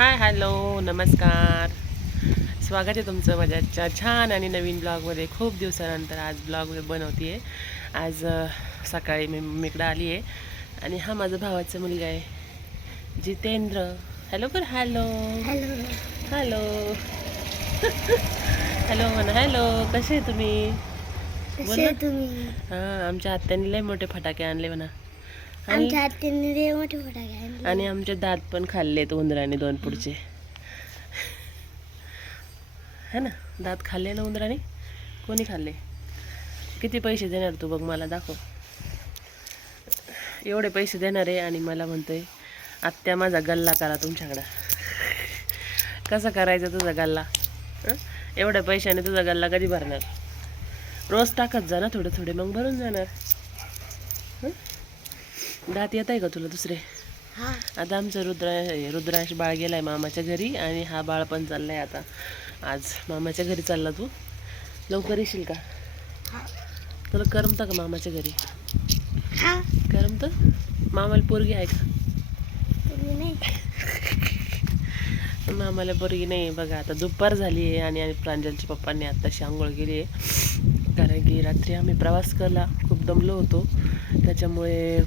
Hi hello नमस्कार. स्वागत आहे तुमचं माझ्या छान आणि नवीन ब्लॉगमध्ये. खूप दिवसानंतर आज ब्लॉग बनवते आहे आज सकाळी मी मम्मीकडे आली आहे आणि हा माझा भावाचा मुलगा आहे जितेंद्र. हॅलो कर हॅलो. हॅलो. हॅलो. हॅलो म्हणा हॅलो कसे आहे तुम्ही? बोल. तुम्ही? हां आमच्या आत्याने लय मोठे फटाके आणले म्हणा. आणि आमच्या हातीने लय मोठे फटाके आणले. आणि आमचे दात पण खाल्लेत उंदराने दोन पुढचे. है ना? दात खाल्ले ना उंदराने? कोणी खाल्ले? किती पैसे देणार तू बघ मला दाखव. एवढे पैसे देणार आहे आणि मला म्हणतोय आत्या माझा गल्ला करा तुमच्याकडं. कसा करायचा तुझा गल्ला? हं? एवढ्या पैशाने तुझा गल्ला कधी भरणार? रोज टाकत जा ना थोडे थोडे मग भरून जाणार? दात येत आहे का तुला दुसरे? हा. आता आमचं रुद्रा रुद्रांश बाळ गेलाय मामाच्या घरी आणि हा बाळ पण चाललाय आता. आज मामाच्या घरी चालला तू. लवकर येशील का? हा. तुला करमतं का मामाच्या घरी? हा. करमतं? मामाला पोरगी आहे का? मामाला पोरगी नाही. बघा आता दुपार झाली आहे आणि आणि प्रांजलच्या पप्पांनी आत्ताशी आंघोळ केली आहे. कारण की रात्री आम्ही प्रवास केला खूप दमलो होतो. त्याच्यामुळे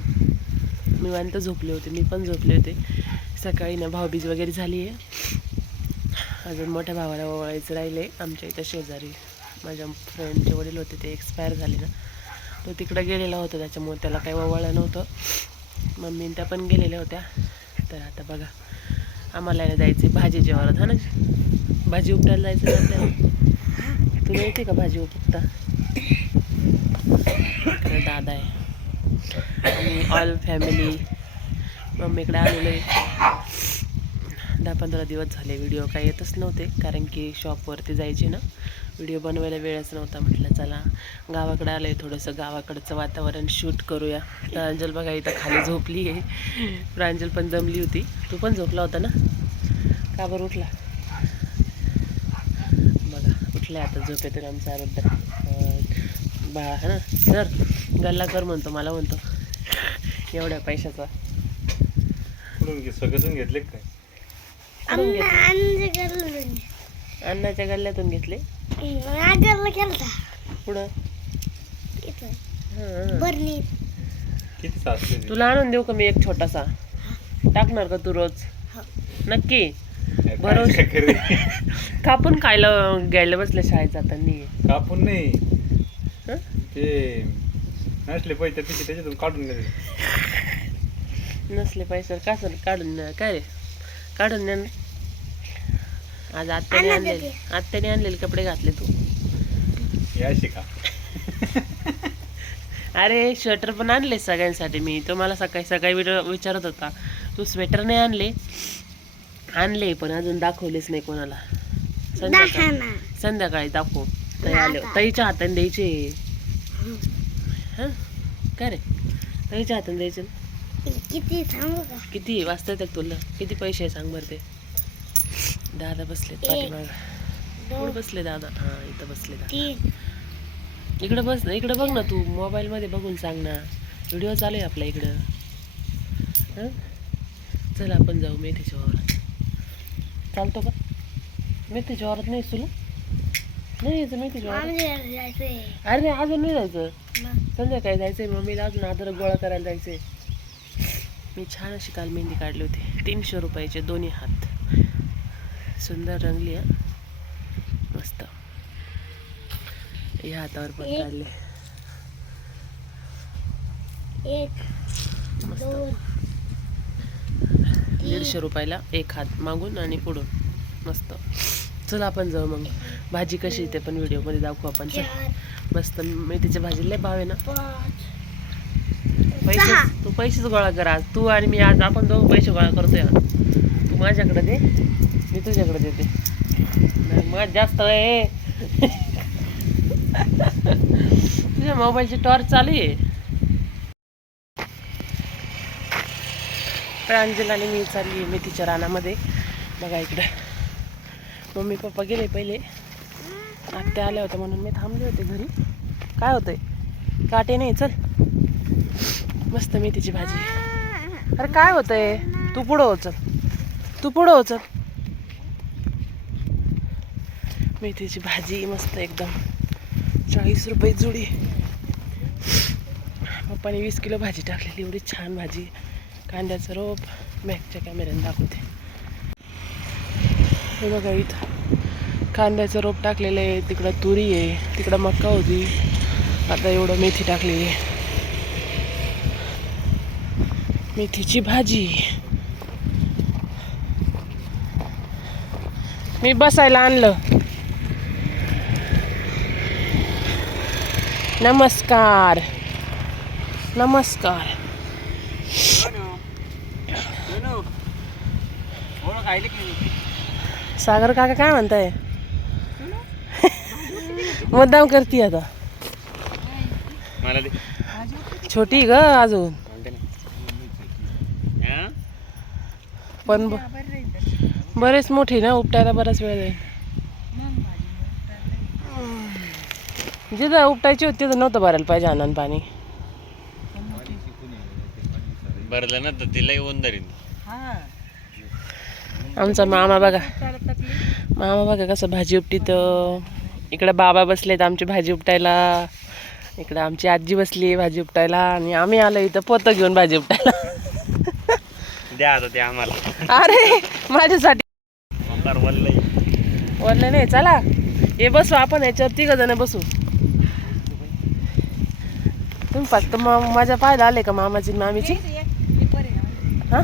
मी वांत झोपले होते. मी पण झोपले होते. सकाळी ना भावबीज वगैरे झाली आहे. अजून मोठ्या भावाला ओवाळायचं राहिले आमच्या इथं शेजारी माझ्या फ्रेंडचे वडील होते. ते एक्सपायर झाले ना. तो तिकडं गेलेला होता. त्याच्यामुळे त्याला काही ओवाळलं नव्हतं. मम्मी त्या पण गेलेल्या होत्या. तर आता बघा. आम्हाला ना जायचं भाजी जेवायला. हा ना? भाजी उपटायला जायचं ना आपल्याला? तुला येते का भाजी उपटता? दादा आहे. आणि ऑल फॅमिली मम्मीकडे आलेलो आहे. दहा पंधरा दिवस झाले व्हिडिओ काही येतच नव्हते कारण की शॉपवरती जायचे ना. व्हिडिओ बनवायला वेळच नव्हता म्हटलं चला गावाकडे आलं आहे थोडंसं. गावाकडचं वातावरण शूट करूया. प्रांजल बघा इथं खाली झोपली आहे. प्रांजल पण जमली होती. तू पण झोपला होता ना? का बरं उठला? बघा उठला आता झोपेतून आमचा रुद्र बाळा हा ना? सर गल्ला कर म्हणतो मला म्हणतो. एवढ्या पैशाचा. सगळं घेतले काय? कुठून घेतले? अण्णाच्या गल्ल्यातून घेतले? पुढं? हां किती सासले ते? तुला आणून देऊ का मी एक छोटासा? टाकणार का तू रोज? हो. नक्की. बरोबर. काय करे? कापून खायला घ्यायला बसले शाळेत जाताना. कापून नाही? ते नसले पैसे पिशे त्याच्यातून काढून गेले. नसले पैसे का सर काढून न्या. काय रे? काढून द्या ना. आज आत्याने आणा आणलेले आत्याने आणलेले कपडे घातले तू. याशी का? अरे स्वेटर पण आणले सगळ्यांसाठी मी. तो मला सकाळी सकाळी विचार विचारत होता. तू स्वेटर नाही आणले? आणले पण अजून दाखवलेच नाही कोणाला. संध्याकाळी संध्याकाळी दाखवू. ताई आले. ताईच्या हाताने द्यायचे. हां? काय रे? हाताने द्यायचे? किती सांगू का? किती? तुला. किती पैसे आहे सांग बरं ते. दादा बसले पाठीमाग. कुठं दोन बसले दादा? हां इथं बसले दादा. इकडे बस ना इकडे बघ ना तू. मोबाईलमध्ये बघून सांग ना. व्हिडिओ चालू आहे आपल्या इकडं. हं? चल आपण जाऊ मेथीच्या वावरात. चालतो का? मेथीच्या वावरात नाही तुला? नाही यायचं घरी जायचंय. अरे नाही अजून नाही जायचं. संध्याकाळी जायचंय मम्मीला अजून अद्रक गोळा करायला जायचंय. मी छान अशी काल मेहंदी काढली होती. तीनशे रुपयाचे दोन्ही हात. सुंदर रंगली आहे मस्त. या हातावर पण एक. काढले. दीडशे रुपयाला एक हात मागून आणि पुढून. मस्त. चल आपण जाऊ मग. भाजी कशी ते पण व्हिडिओमध्ये दाखवू आपण. चल. मस्त मेथीच्या भाजीला लय भाव आहे ना. पैसे. तू पैसेच गोळा कर आज. तू आणि मी आज आपण दोघं पैसे गोळा करतोय. तू माझ्याकडे दे. मी तुझ्याकडे देते. नाही मग जास्त आहे. तुझ्या मोबाईलची टॉर्च चालू आहे. प्रांजल आणि मी चालली मेथीच्या रानामध्ये. बघा इकडं. मम्मी पप्पा गेले पहिले. आत्या आल्या होत्या म्हणून मी थांबले होते घरी. काय होतंय? काटे नाही चल. मस्त मेथीची भाजी. अरे काय होतंय? तू पुढं हो चल. तू पुढं हो चल. मेथीची भाजी मस्त एकदम. चाळीस रुपये जुडी. पप्पाने वीस किलो भाजी टाकलेली एवढी छान भाजी. कांद्याचं रोप. मॅकच्या कॅमेऱ्याने दाखवते. हे बघा इथं. कांद्याचं रोप टाकलेलं आहे तिकडं तुरी आहे तिकडं मक्का होती. आता एवढं मेथी टाकली आहे. मेथीची भाजी. मी बसायला आणलं. नमस्कार. नमस्कार. सागर काका काय म्हणताय? मुद्दाम करते आता. छोटी ग अजून. पण बरेच मोठी ना उपटायला बराच वेळ जाईल. जिथं उपटायची होती तिथं नव्हतं भरायला पाहिजे आनंद पाणी. भरलं ना तर तिला येऊन धरीन. आमचा मामा बघा मामा बघा कसं भाजी उपटीत इकडं बाबा बसलेत आमची भाजी उपटायला इकडं आमची आजी बसली भाजी उपटायला आणि आम्ही आलो इथं पोतं घेऊन भाजी उपटायला द्या आता ते आम्हाला अरे माझ्यासाठी वरलं नाही चला हे बसू आपण याच्यावर तिघ जण बसू तुम्ही फक्त मग माझ्या पाहायला आले का मामाची मामीची हा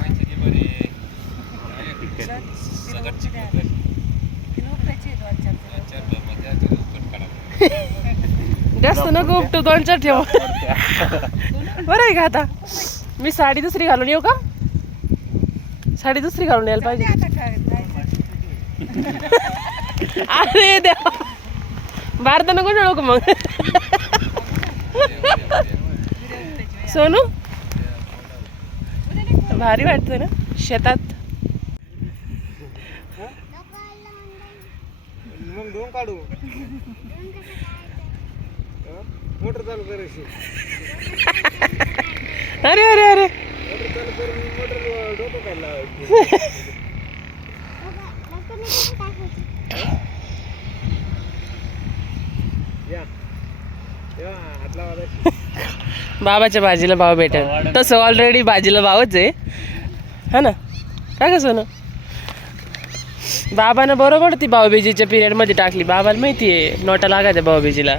जास्त नको उपटू दोन चार ठेव. बरं आहे का आता? मी साडी दुसरी घालून येऊ का? साडी दुसरी घालून यायला पाहिजे. अरे देवा. भारत नको मिळू का मग? सोनू? भारी वाटतं ना शेतात. मग दोन काढू. मोटर चालू करायची अरे अरे अरे. मोटर चालू करून मोटर डोकं काय लावायची या. या हात लावा बाबाच्या भाजीला भाव भेटेल. तसं ऑलरेडी भाजीला भावच आहे. हा ना? काय कसं ना बाबानं बरोबर ती भाऊबीजीच्या पिरियडमध्ये टाकली. बाबाला माहिती आहे नोटा लागायच्या भाऊबीजीला.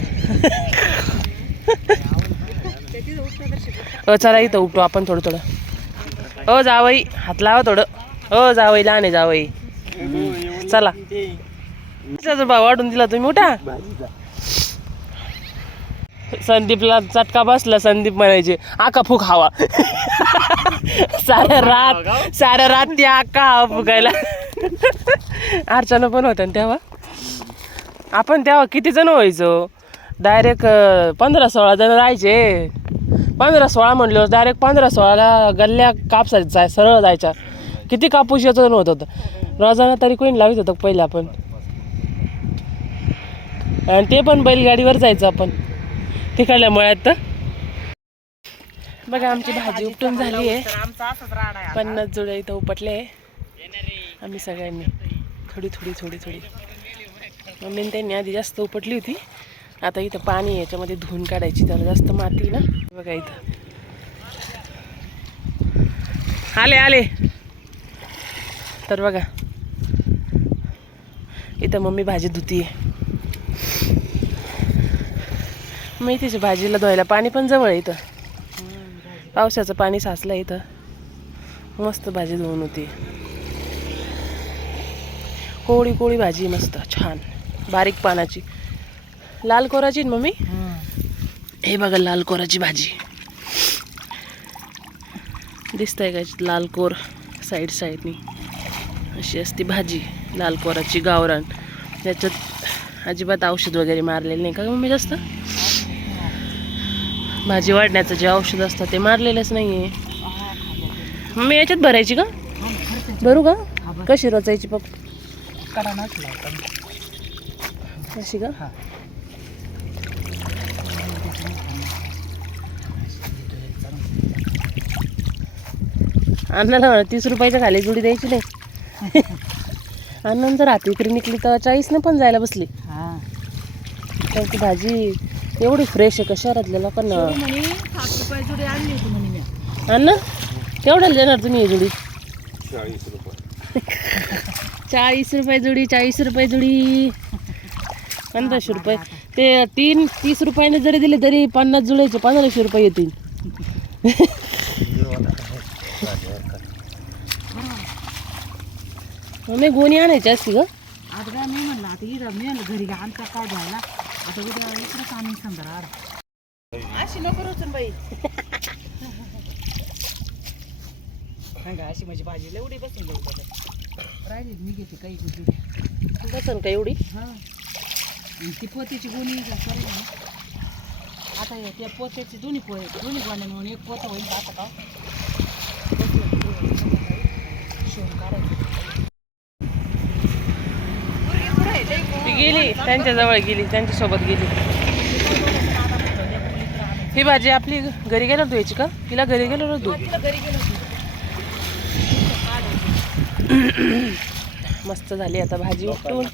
हो चला इथं उपटू आपण थोडं थोडं. हो जावई हात लावा थोडं. हो जावई लहान आहे जावई. चला. भाव वाढून दिला तुम्ही उठा. संदीपला चटका बसला संदीप म्हणायचे आका फुक हवा साऱ्या रात साऱ्या रात ते आका हवा फुकायला. अर्चना पण होत्या ना तेव्हा. आपण तेव्हा किती जण व्हायचो? डायरेक्ट पंधरा सोळा जण राहायचे. पंधरा सोळा म्हणल्यावर डायरेक्ट पंधरा सोळाला गल्ल्या कापसायचं जाय सरळ जायच्या. किती कापूस येतो होत होतं. रोजाना तरी कोणी लावित होतं पहिले आपण. आणि ते पण बैलगाडीवर जायचं आपण. तिकडल्या मळ्यात तर. बघा आमची भाजी उपटून झाली आहे. पन्नास जुळे इथं उपटले आम्ही सगळ्यांनी. थोडी थोडी थोडी थोडी. मम्मीने त्यांनी आधी जास्त उपटली होती. आता इथं पाणी याच्यामध्ये धुवून काढायची तर जास्त माती ना. बघा इथं. आले आले. तर बघा. इथं मम्मी भाजी धुतीये मेथीच्या भाजीला धुवायला पाणी पण जवळ आहे इथं. पावसाचं पाणी साचलं इथं. मस्त भाजी धुवून होती. कोळी कोळी भाजी मस्त छान. बारीक पानाची. लाल कोराची ना मम्मी? हे बघा लाल कोराची भाजी. दिसतंय का लाल कोर साईड साईडनी अशी असते भाजी लाल कोराची गावरान. त्याच्यात अजिबात औषध वगैरे मारलेलं नाही का मम्मी जास्त? भाजी वाढण्याचं जे औषध असतं ते मारलेलंच नाही आहे मम्मी याच्यात भरायची का? भरू का? कशी रचायची पप्पा कशी का? अण्णाला म्हणा तीस रुपयाच्या खाली जुडी द्यायची नाही. अण्णांतर हात विक्री निघली तर चाळीसनं पण जायला बसली. हा. त्यांची भाजी एवढी फ्रेश आहे का शहरातल्या लोकांना अण्णा केवढ्याला देणार तुम्ही ही जुडी. चाळीस रुपये. चाळीस रुपये जुडी चाळीस रुपये जुडी. पंधराशे रुपये. ते तीन तीस रुपयाने जरी दिले तरी पन्नास जुळ्याचे पंधराशे रुपये येतील. नाही गोणी आणायची असती ग. आता काय मी म्हणलं आता इथं मी म्हणलं घरी आमचा काय घ्यायला आता उद्या इकडंच आणून समजा अशी नको रुचून बाई. सांगा अशी माझी भाजी एवढी बसून जाऊ राहिली मी घेते काही जुडी बसन का एवढी? हा. ती पोत्याची गोणी करेल ना. आता हे त्या पोत्याची दोन्ही पोहे दोन्ही गोण्या म्हणून एक पोतं होईल का आता का? त्यांच्याजवळ गेली त्यांच्यासोबत गेली. ही भाजी आपली घरी गेलो धुवायची का? तिला घरी गेलो ना धुव मस्त झाली आता भाजी. उठून